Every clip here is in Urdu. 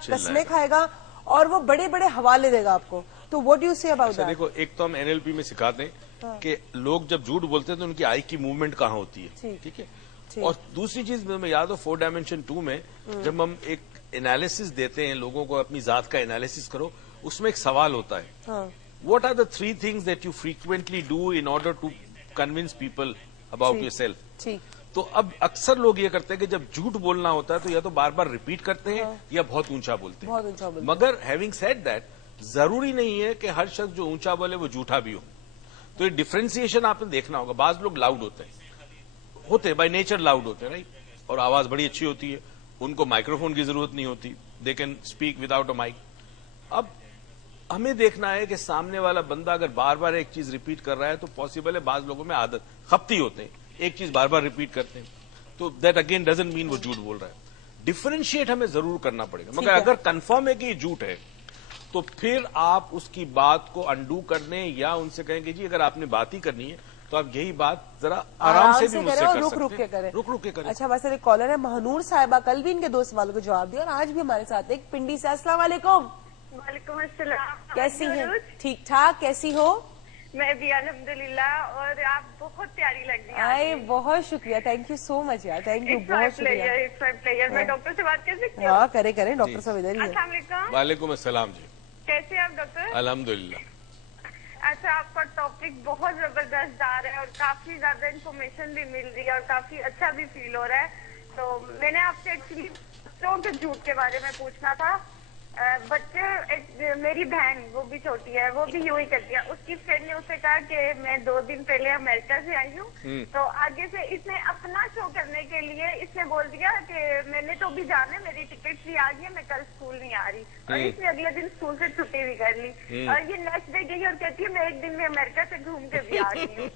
گا, قسمیں کھائے گا, اور وہ بڑے بڑے حوالے دے گا آپ کو. تو واٹ ڈو یو سے اباؤٹ دیٹ؟ دیکھو, ایک تو ہم NLP میں سکھاتے ہیں کہ لوگ جب جھوٹ بولتے ہیں تو ان کی آئی کی موومنٹ کہاں ہوتی ہے, ٹھیک ہے. اور دوسری چیز میں یاد ہو 4 Dimension 2 میں جب ہم ایک انالیسس دیتے ہیں لوگوں کو, اپنی ذات کا انالیسس کرو, اس میں ایک سوال ہوتا ہے, what are the 3 things that you frequently do in order to convince people about yourself. تو اب اکثر لوگ یہ کرتے ہیں کہ جب جھوٹ بولنا ہوتا ہے تو یا تو بار بار ریپیٹ کرتے ہیں یا بہت اونچا بولتے ہیں. مگر ہیونگ سیڈ دیٹ, ضروری نہیں ہے کہ ہر شخص جو اونچا بولے وہ جھوٹا بھی ہو. تو یہ ڈفرینسیشن آپ نے دیکھنا ہوگا. بعض لوگ لاؤڈ ہوتے بائی نیچر لاؤڈ ہوتے ہیں, رائٹ, اور آواز بڑی اچھی ہوتی ہے, ان کو مائکرو فون کی ضرورت نہیں ہوتی, they can speak without a mic. اب ہمیں دیکھنا ہے کہ سامنے والا بندہ اگر بار بار ایک چیز ریپیٹ کر رہا ہے تو پاسبل ہے بعض لوگوں میں عادت خپتی ہوتے ہیں, ایک چیز بار بار ریپیٹ کرتے ہیں, تو دیٹ اگین ڈزنٹ مین وہ جھوٹ بول رہا ہے. ڈفرینشیٹ ہمیں ضرور کرنا پڑے گا. مگر اگر کنفرم ہے کہ یہ جھوٹ ہے تو پھر آپ اس کی بات کو انڈو کرنے یا ان سے کہیں گے جی اگر آپ نے بات ہی کرنی ہے تو آپ یہی بات ذرا آرام سے بھی مجھ سے کر سکتے ہیں, رک کے کریں. اچھا, ویسے ایک کالر ہے مہنور صاحبہ, کل بھی ان کے 2 سوالوں کو جواب دیا اور آج بھی ہمارے ساتھ ایک پنڈی سے. السلام علیکم. وعلیکم السلام. کیسی ہیں؟ ٹھیک ٹھاک, کیسی ہو؟ میں بھی الحمدللہ, اور آپ بہت پیاری لگ رہی ہیں. بہت شکریہ, تھینک یو سو مچ یار, تھینک یو, بہت شکریہ. میں ڈاکٹر سے بات کر سکتی ہوں؟ ہاں کریں, ڈاکٹر صاحب ادھر ہی. السلام علیکم. وعلیکم السلام جی. کیسے ہیں آپ ڈاکٹر؟ الحمدللہ. اچھا, آپ کا ٹاپک بہت زبردست دار ہے اور کافی زیادہ انفارمیشن بھی مل رہی ہے اور کافی اچھا بھی فیل ہو رہا ہے. تو میں نے آپ سے ایکچولی بچوں کے جھوٹ کے بارے میں پوچھنا تھا. بچے, میری بہن وہ بھی چھوٹی ہے, وہ بھی یوں ہی کرتی ہے. اس کی فرینڈ نے اسے کہا کہ میں 2 دن پہلے امریکہ سے آئی ہوں, تو آگے سے اس نے اپنا شو کرنے کے لیے اس نے بول دیا کہ میں نے تو بھی جانا ہے, میری ٹکٹ بھی آ گئی ہے, میں کل اسکول نہیں آ رہی. اور اس نے اگلے دن اسکول سے چھٹی بھی کر لی, اور یہ نیکسٹ ڈے گئی اور کہتی ہے میں 1 دن میں امریکہ سے گھوم کے بھی آ گئی ہوں.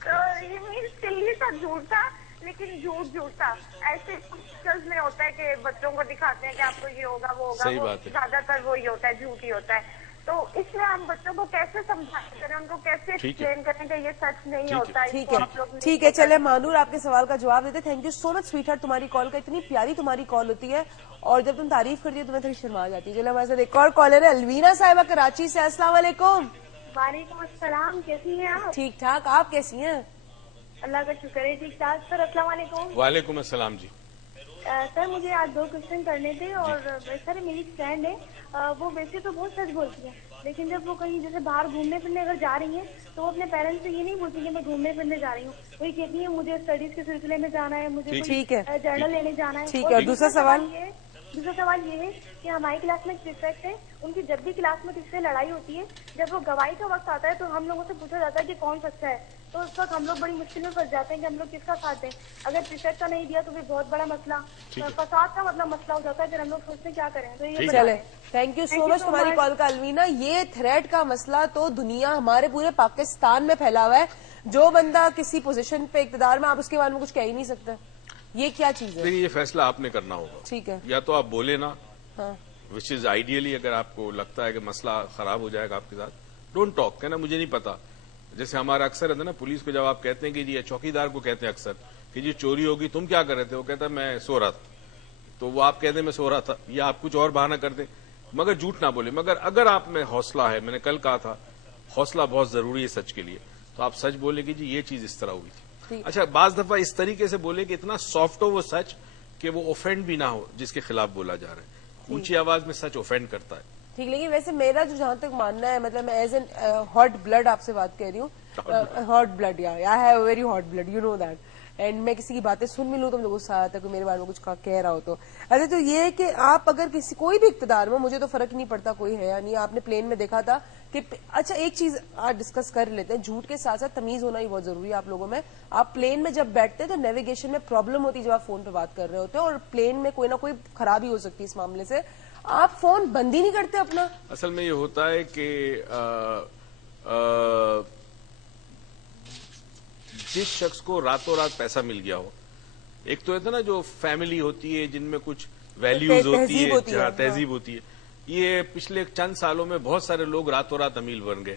تو یہ مینس سلی تھا, جھوٹ تھا, لیکن جھوٹ تھا. ایسے میں ہوتا ہے کہ بچوں کو دکھاتے ہیں کہ آپ کو یہ ہوگا وہ ہوگا, زیادہ تر وہی ہوتا ہے, جھوٹ ہی ہوتا ہے. تو اس میں ہم بچوں کو کیسے سمجھائیں کریں, ان کو کیسے ایکسپلین کریں کہ یہ سچ نہیں ہوتا ہے. ٹھیک ہے, چلے مانور آپ کے سوال کا جواب دیتے. Thank you so much sweetheart, تمہاری کال کا, اتنی پیاری تمہاری کال ہوتی ہے اور جب تم تعریف کرتی ہو تو میں تھوڑی شرما جاتی ہوں. چلے ہمارے ساتھ ایک اور کالر ہے الوینا صاحبہ کراچی سے. السلام علیکم. وعلیکم السلام, کیسی ہیں آپ؟ ٹھیک ٹھاک, آپ کیسی ہیں؟ اللہ کا شکر ہے, ٹھیک ٹھاک. سر السلام علیکم. وعلیکم السلام جی. سر مجھے آج 2 کوشچن کرنے تھے. اور سر میری فرینڈ ہے, وہ ویسے تو بہت سچ بولتی ہے, لیکن جب وہ کہیں جیسے باہر گھومنے پھرنے اگر جا رہی ہیں تو وہ اپنے پیرنٹس سے یہ نہیں بولتی کہ میں گھومنے پھرنے جا رہی ہوں. وہی کہتی ہے مجھے اسٹڈیز کے سلسلے میں جانا ہے, مجھے جرنل لینے جانا ہے. ٹھیک ہے, دوسرا سوال یہ ہے کہ ہماری کلاس میں پریفیکٹ ہے, ان کی جب بھی کلاس میں کسی سے لڑائی ہوتی ہے, جب وہ گواہی کا وقت آتا ہے تو ہم لوگوں سے پوچھا جاتا ہے کہ کون سچا ہے. تو اس وقت ہم لوگ بڑی مشکل میں پھنس جاتے ہیں کہ ہم لوگ کس کا ساتھ دیں. اگر پریفیکٹ کا نہیں دیا تو پھر بہت بڑا مسئلہ, فساد کا مطلب مسئلہ ہو جاتا ہے. پھر ہم لوگ سوچتے ہیں کیا کریں. تو یہ چلے, تھینک یو سو مچ تمہاری کال کا الوینا. یہ تھریٹ کا مسئلہ تو دنیا ہمارے پورے پاکستان میں پھیلا ہوا ہے. جو بندہ کسی پوزیشن پہ اقتدار میں, آپ اس کے بارے میں کچھ کہہ ہی نہیں سکتے. یہ کیا چیز ہے؟ یہ فیصلہ آپ نے کرنا ہوگا. ٹھیک ہے, یا تو آپ بولے نا, وچ از آئیڈیلی, اگر آپ کو لگتا ہے کہ مسئلہ خراب ہو جائے گا آپ کے ساتھ, ڈونٹ ٹاک, کہنا مجھے نہیں پتا. جیسے ہمارا اکثر ہے نا, پولیس کو جب آپ کہتے ہیں کہ جی, چوکیدار کو کہتے ہیں اکثر کہ جی چوری ہوگی, تم کیا کر رہے تھے, وہ کہتا ہے میں سو رہا تھا, تو وہ آپ کہتے ہیں میں سو رہا تھا, یا آپ کچھ اور بہانہ کر دیں, مگر جھوٹ نہ بولے. مگر اگر آپ میں حوصلہ ہے, میں نے کل کہا تھا حوصلہ بہت ضروری ہے سچ کے لیے, تو آپ سچ بولے کہ جی یہ چیز اس طرح ہوئی تھی. اچھا, بعض دفعہ اس طریقے سے بولے کہ اتنا سافٹ ہو وہ سچ کہ وہ اوفینڈ بھی نہ ہو جس کے خلاف بولا جا رہا ہے. اونچی آواز میں سچ اوفینڈ کرتا ہے. ٹھیک, لیکن ویسے میرا جو جہاں تک ماننا ہے, مطلب میں ایز این ہاٹ بلڈ آپ سے بات کہہ رہی ہوں, ہاٹ بلڈ, یا I have very hot blood, you know that. And میں کسی کی باتیں سن بھی لوں تو مجھے غصہ آتا ہے کہ میرے بارے میں کچھ کہہ رہا ہو تو. اچھا, تو یہ ہے کہ آپ اگر کسی کوئی بھی اقتدار میں, مجھے تو فرق نہیں پڑتا کوئی ہے یا نہیں. آپ نے پلین میں دیکھا تھا کہ اچھا ایک چیز آج ڈسکس کر لیتے ہیں, جھوٹ کے ساتھ ساتھ تمیز ہونا ہی بہت ضروری ہے آپ لوگوں میں. آپ پلین میں جب بیٹھتے ہیں تو نیویگیشن میں پرابلم ہوتی ہے جب آپ فون پہ بات کر رہے ہوتے ہیں, اور پلین میں کوئی نہ کوئی خرابی ہو سکتی ہے اس معاملے سے. آپ فون بند ہی نہیں کرتے اپنا. اصل میں یہ ہوتا ہے کہ جس شخص کو راتوں رات پیسہ مل گیا ہو, ایک تو ہے نا جو فیملی ہوتی ہے جن میں کچھ ویلیوز ہوتی ہے, تہذیب ہوتی ہے. یہ پچھلے چند سالوں میں بہت سارے لوگ راتوں رات امیر بن گئے.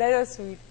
That was sweet.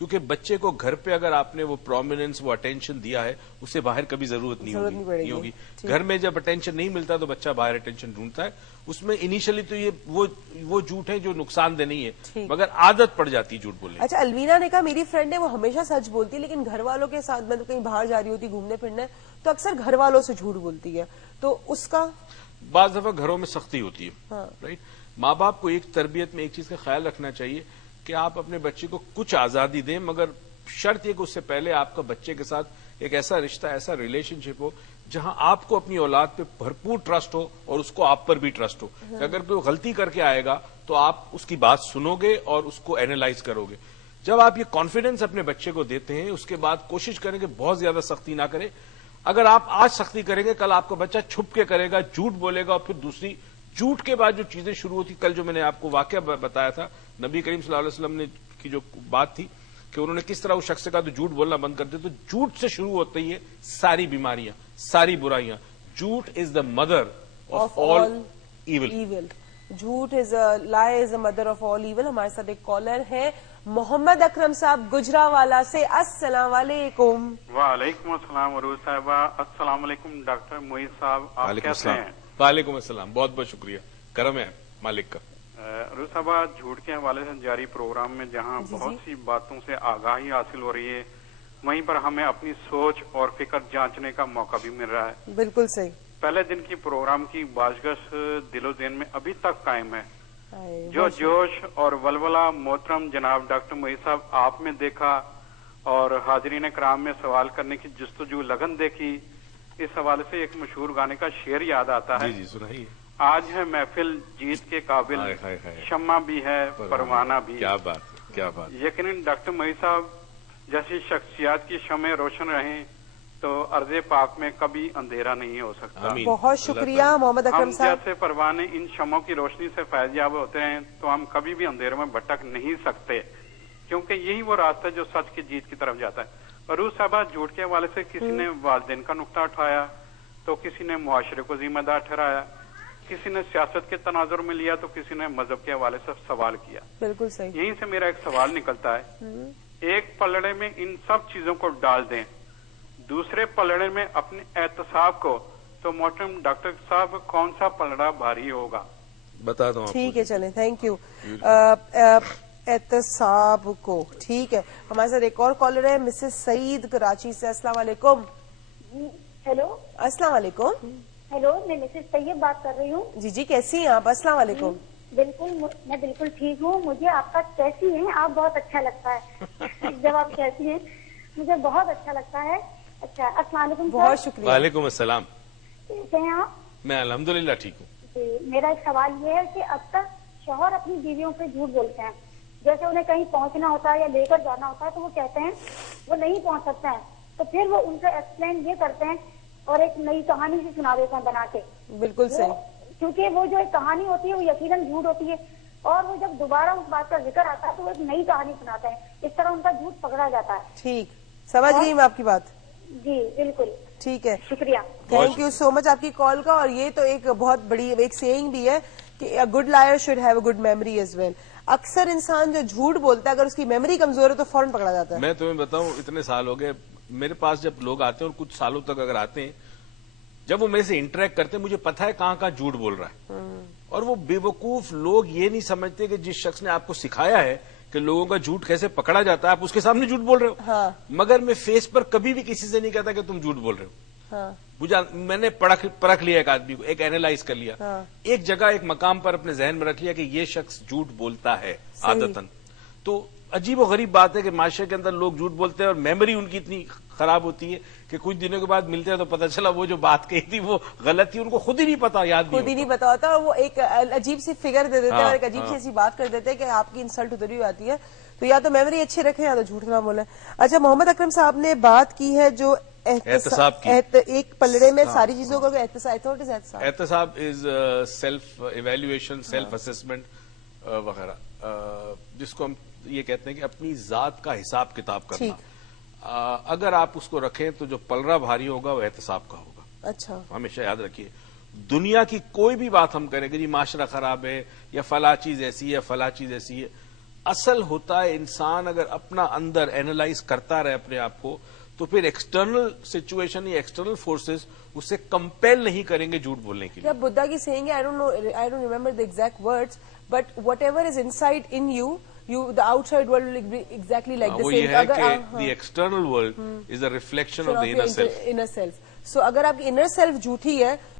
کیونکہ بچے کو گھر پہ اگر آپ نے وہ پرومیننس وہ اٹینشن دیا ہے اسے باہر کبھی ضرورت نہیں ہوگی. گھر میں جب اٹینشن نہیں ملتا تو بچہ باہر اٹینشن ڈھونڈتا ہے. اس میں انیشلی تو یہ وہ جھوٹ ہے جو نقصان دہ نہیں ہے مگر عادت پڑ جاتی ہے جھوٹ بولنے. اچھا الوینا نے کہا میری فرینڈ ہے وہ ہمیشہ سچ بولتی ہے لیکن گھر والوں کے ساتھ مطلب کہیں باہر جا رہی ہوتی گھومنے پھرنے تو اکثر گھر والوں سے جھوٹ بولتی ہے تو اس کا بعض دفعہ گھروں میں سختی ہوتی ہے. رائٹ. ماں باپ کو ایک تربیت میں ایک چیز کا خیال رکھنا چاہیے کہ آپ اپنے بچے کو کچھ آزادی دیں مگر شرط یہ کہ اس سے پہلے آپ کا بچے کے ساتھ ایک ایسا رشتہ ایسا ریلیشن شپ ہو جہاں آپ کو اپنی اولاد پہ بھرپور ٹرسٹ ہو اور اس کو آپ پر بھی ٹرسٹ ہو. اگر کوئی غلطی کر کے آئے گا تو آپ اس کی بات سنو گے اور اس کو اینالائز کرو گے. جب آپ یہ کانفیڈنس اپنے بچے کو دیتے ہیں اس کے بعد کوشش کریں کہ بہت زیادہ سختی نہ کریں. اگر آپ آج سختی کریں گے کل آپ کا بچہ چھپ کے کرے گا جھوٹ بولے گا اور پھر دوسری جھوٹ کے بعد جو چیزیں شروع ہوتی. کل جو میں نے آپ کو واقعہ بتایا تھا نبی کریم صلی اللہ علیہ وسلم نے کی جو بات تھی کہ انہوں نے کس طرح اس شخص سے کہا تو جھوٹ بولنا بند کر دے. تو جھوٹ سے شروع ہوتی ہے ساری بیماریاں ساری برائیاں. جھوٹ is the mother of all evil. جھوٹ is lie is the mother of all evil. ہمارے ساتھ ایک کالر ہے محمد اکرم صاحب گجراوالا سے. السلام علیکم. وعلیکم السلام عروج صاحبہ. السلام علیکم ڈاکٹر معیز صاحب, آپ کیسے ہیں؟ وعلیکم السلام. بہت بہت شکریہ. کرم ہے مالک کا. عروج صاحبہ جھوٹ کے حوالے سے جاری پروگرام میں جہاں بہت سی باتوں سے آگاہی حاصل ہو رہی ہے وہیں پر ہمیں اپنی سوچ اور فکر جانچنے کا موقع بھی مل رہا ہے. بالکل صحیح. پہلے دن کی پروگرام کی بازگشت دل و ذہن میں ابھی تک قائم ہے. جو جوش اور ولولہ محترم جناب ڈاکٹر معیز صاحب آپ میں دیکھا اور حاضرین کرام میں سوال کرنے کی جستجو لگن دیکھی, اس حوالے سے ایک مشہور گانے کا شعر یاد آتا ہے. جی سنائیے. آج ہے محفل جیت کے قابل, شمع بھی ہے پروانہ بھی. کیا بات کیا بات. یقیناً ڈاکٹر معیز صاحب جیسی شخصیات کی شمع روشن رہیں تو ارض پاک میں کبھی اندھیرا نہیں ہو سکتا. بہت شکریہ محمد اکرم ہم صاحب. جیسے پروانے ان شمعوں کی روشنی سے فیض یاب ہوتے ہیں تو ہم کبھی بھی اندھیروں میں بھٹک نہیں سکتے کیونکہ یہی وہ راستہ ہے جو سچ کی جیت کی طرف جاتا ہے. عروج صاحبہ جھوٹ کے حوالے سے کسی نے والدین کا نقطہ اٹھایا تو کسی نے معاشرے کو ذمہ دار ٹھہرایا, کسی نے سیاست کے تناظر میں لیا تو کسی نے مذہب کے حوالے سے سوال کیا. بالکل صحیح. یہیں سے میرا ایک سوال نکلتا ہے, ایک پلڑے میں ان سب چیزوں کو ڈال دیں, دوسرے پلڑے میں اپنے احتساب کو, تو محترم ڈاکٹر صاحب کون سا پلڑا بھاری ہوگا؟ بتا دوں. ٹھیک ہے چلیں, تھینک یو. احتساب کو. ٹھیک ہے. ہمارے ساتھ ایک اور کالر ہے مسز سعید کراچی سے. السلام علیکم. ہیلو. السلام علیکم. ہیلو, میں مسز طیب بات کر رہی ہوں. جی کیسی ہیں آپ؟ السلام علیکم. بالکل, میں بالکل ٹھیک ہوں. مجھے آپ کا کیسی ہیں آپ بہت اچھا لگتا ہے جب آپ کیسی ہیں مجھے بہت اچھا لگتا ہے. اچھا السلام علیکم. بہت شکریہ. وعلیکم السلام. کیسے ہیں آپ؟ میں الحمدللہ ٹھیک ہوں. جی, میرا ایک سوال یہ ہے کہ اب تک شوہر اپنی بیویوں سے جھوٹ بولتے ہیں. جیسے انہیں کہیں پہنچنا ہوتا ہے یا لے کر جانا ہوتا ہے تو وہ کہتے ہیں وہ نہیں پہنچ سکتے ہیں, تو پھر وہ ان سے ایکسپلین یہ کرتے ہیں اور ایک نئی کہانی سے سنا دیتے ہیں بنا کے. بالکل صحیح. کیونکہ وہ جو ایک کہانی ہوتی ہے وہ یقیناً جھوٹ ہوتی ہے اور وہ جب دوبارہ اس بات کا ذکر آتا ہے تو وہ ایک نئی کہانی سناتے ہیں. اس طرح ان کا جھوٹ پکڑا جاتا ہے. ٹھیک, سمجھ گئی میں آپ کی بات. جی بالکل. ٹھیک ہے, شکریہ. تھینک یو سو مچ آپ کی کال کا. اور یہ تو ایک بہت بڑی ایک سیئنگ بھی ہے کہ a good liar should have a good memory as well. اکثر انسان جو جھوٹ بولتا ہے اگر اس کی میموری کمزور ہے تو فوراً پکڑا جاتا ہے. میں تمہیں بتاؤں اتنے سال ہو گئے میرے پاس جب لوگ آتے ہیں اور کچھ سالوں تک اگر آتے ہیں جب وہ میرے سے انٹریکٹ کرتے ہیں مجھے پتا ہے کہاں کہاں جھوٹ بول رہا ہے. اور وہ بے وقوف لوگ یہ نہیں سمجھتے کہ جس شخص نے آپ کو سکھایا ہے کہ لوگوں کا جھوٹ کیسے پکڑا جاتا ہے آپ اس کے سامنے جھوٹ بول رہے ہو. مگر میں فیس پر کبھی بھی کسی سے نہیں کہتا کہ تم جھوٹ بول رہے ہو. میں نے پرکھ لیا ایک آدمی کو, ایک اینالائز کر لیا, ایک جگہ ایک مقام پر اپنے ذہن میں رکھ لیا کہ یہ شخص جھوٹ بولتا ہے عادتاً. تو عجیب و غریب بات ہے کہ معاشرے کے اندر لوگ جھوٹ بولتے ہیں اور میموری ان کی اتنی خراب ہوتی ہے کہ کچھ دنوں کے بعد ملتے ہیں تو پتہ چلا وہ جو بات کہی تھی وہ غلط تھی, ان کو خود ہی نہیں پتا, یاد نہیں, خود ہی نہیں پتا ہوتا. اور وہ ایک عجیب سی فگر دے دیتے ہیں اور ایک عجیب سی ایسی بات کر دیتے ہیں کہ آپ کی انسلٹ ادھر ہی آتی ہے. تو یا تو میموری اچھی رکھیں یا تو جھوٹ نہ بولیں. اچھا, محمد اکرم صاحب نے بات کی ہے جو احتساب کی, ایک پلڑے میں ساری چیزوں کو احتساب is self evaluation, self assessment وغیرہ, جس کو ہم یہ کہتے ہیں کہ اپنی ذات کا حساب کتاب کرنا. اگر آپ اس کو رکھیں تو جو پلڑا بھاری ہوگا وہ احتساب کا ہوگا. اچھا, ہمیشہ یاد رکھیے دنیا کی کوئی بھی بات ہم کریں کہ جی معاشرہ خراب ہے یا فلاں چیز ایسی ہے فلاں چیز ایسی ہے, اصل ہوتا ہے انسان اگر اپنا اندر اینالائز کرتا رہے اپنے آپ کو تو پھر ایکسٹرنل سچویشن یا ایکسٹرنل فورسز اسے کمپیل نہیں کریں گے جھوٹ بولنے کے لیے. بدھا کی سیئنگ ہے, I don't remember the exact words, but whatever is inside in you, the outside world will be exactly like the same. وہ یہ ہے کہ the external world is a reflection of the inner self. So اگر آپ کی انر سیلف جھوٹی ہے